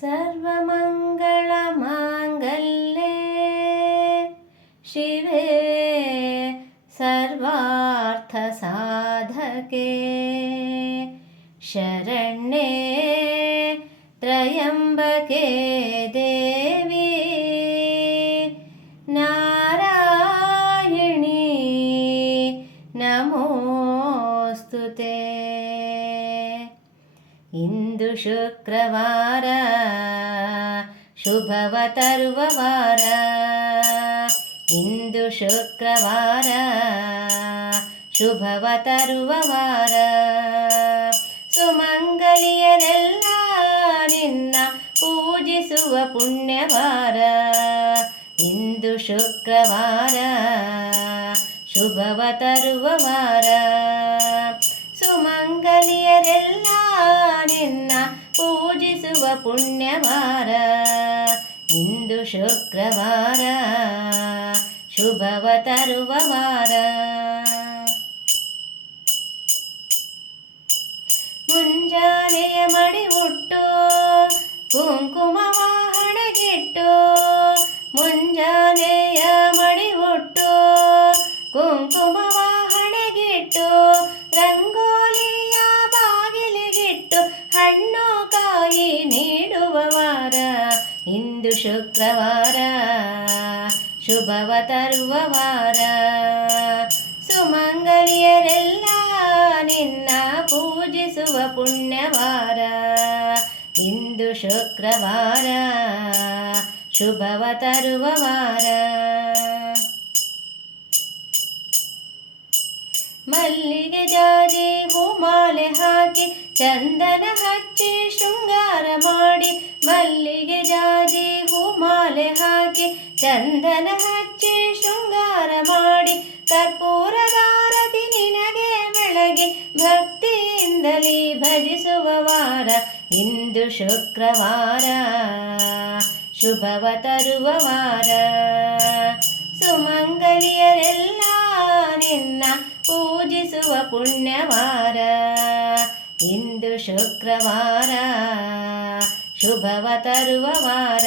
सर्वमङ्गलमाङ्गल्ये शिवे सर्वार्थसाधके शरण्ये त्र्यम्बके देवी नारायणी नमोस्तुते। ಇಂದು ಶುಕ್ರವಾರ ಶುಭವ ತರುವ ವಾರ, ಇಂದು ಶುಕ್ರವಾರ ಶುಭವ ತರುವ ವಾರ, ಸುಮಂಗಲಿಯರೆಲ್ಲ ನಿನ್ನ ಪೂಜಿಸುವ ಪುಣ್ಯವಾರ. ಇಂದು ಶುಕ್ರವಾರ ಶುಭವ ತರುವ ವಾರ, ಸುಮಂಗಲಿಯರೆಲ್ಲ ನಿನ್ನ ಪೂಜಿಸುವ ಪುಣ್ಯವಾರ. ಇಂದು ಶುಕ್ರವಾರ ಶುಭವ ತರುವ ವಾರ. ಮುಂಜಾನೆಯ ಮಡಿ ಉಟ್ಟು ಕುಂಕುಮವ ಹಣೆಗಿಟ್ಟು, ಮುಂಜಾನೆಯ ಮಡಿ ಉಟ್ಟು ಕುಂಕುಮವ ಹಣೆಗಿಟ್ಟು, ರಂಗೋಲಿಯ ಬಾಗಿಲಿಗಿಟ್ಟು ಹಣ್ಣು ಕಾಯಿ ನೀಡುವ ವಾರ. ಇಂದು ಶುಕ್ರವಾರ ಶುಭವ ತರುವ ವಾರ, ಸುಮಂಗಲಿಯರೆಲ್ಲ ನಿನ್ನ ಪೂಜಿಸುವ ಪುಣ್ಯವಾರ. ಇಂದು ಶುಕ್ರವಾರ ಶುಭವ ತರುವ ವಾರ. ಮಲ್ಲಿಗೆ ಜಾಜಿ ಹೂಮಾಲೆ ಹಾಕಿ ಚಂದನ ಹಚ್ಚಿ ಶೃಂಗಾರ ಮಾಡಿ, ಮಲ್ಲಿಗೆ ಜಾಜಿ ಹೂಮಾಲೆ ಹಾಕಿ ಚಂದನ ಹಚ್ಚಿ ಶೃಂಗಾರ ಮಾಡಿ, ಕರ್ಪೂರದಾರತಿ ನಿನಗೆ ಬೆಳಗಿ ಭಕ್ತಿಯಿಂದಲೇ ಭಜಿಸುವ ವಾರ. ಇಂದು ಶುಕ್ರವಾರ ಶುಭವ ತರುವ ವಾರ, ಸುಮಂಗಲಿಯರೆಲ್ಲ ನಿನ್ನ ಪೂಜಿಸುವ ಪುಣ್ಯವಾರ. ಇಂದು ಶುಕ್ರವಾರ ಶುಭವ ತರುವ ವಾರ.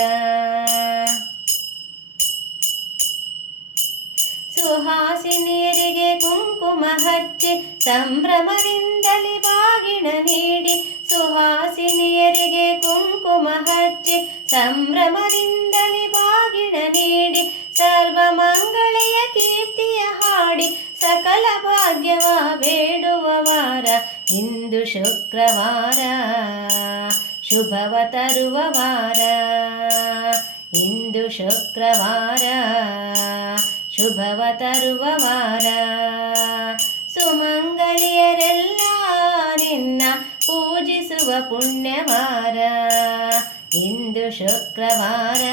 ಸುಹಾಸಿನಿಯರಿಗೆ ಕುಂಕುಮ ಹಚ್ಚಿ ಸಂಭ್ರಮದಿಂದಲೇ ಬಾಗಿಣ ನೀಡಿ, ಸುಹಾಸಿನಿಯರಿಗೆ ಕುಂಕುಮ ಹಚ್ಚಿ ಸಂಭ್ರಮದಿಂದಲೇ ಬಾಗಿಣ ನೀಡಿ, ಸರ್ವಮಂಗಳೆಯ ಕೀರ್ತಿಯ ಹಾಡಿ ಸಕಲ ಭಾಗ್ಯವ ಬೇಡುವ ವಾರ. ಇಂದು ಶುಕ್ರವಾರ ಶುಭವ ತರುವ ವಾರ, ಇಂದು ಶುಕ್ರವಾರ ಶುಭವ ತರುವ ವಾರ, ಸುಮಂಗಲಿಯರೆಲ್ಲ ನಿನ್ನ ಪೂಜಿಸುವ ಪುಣ್ಯವಾರ. ಇಂದು ಶುಕ್ರವಾರ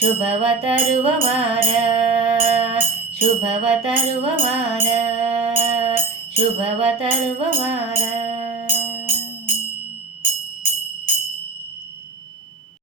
ಶುಭವ ತರುವ ವಾರ, ಶುಭವ ತರುವ ವಾರ, ಶುಭವ ತರುವ ವಾರ.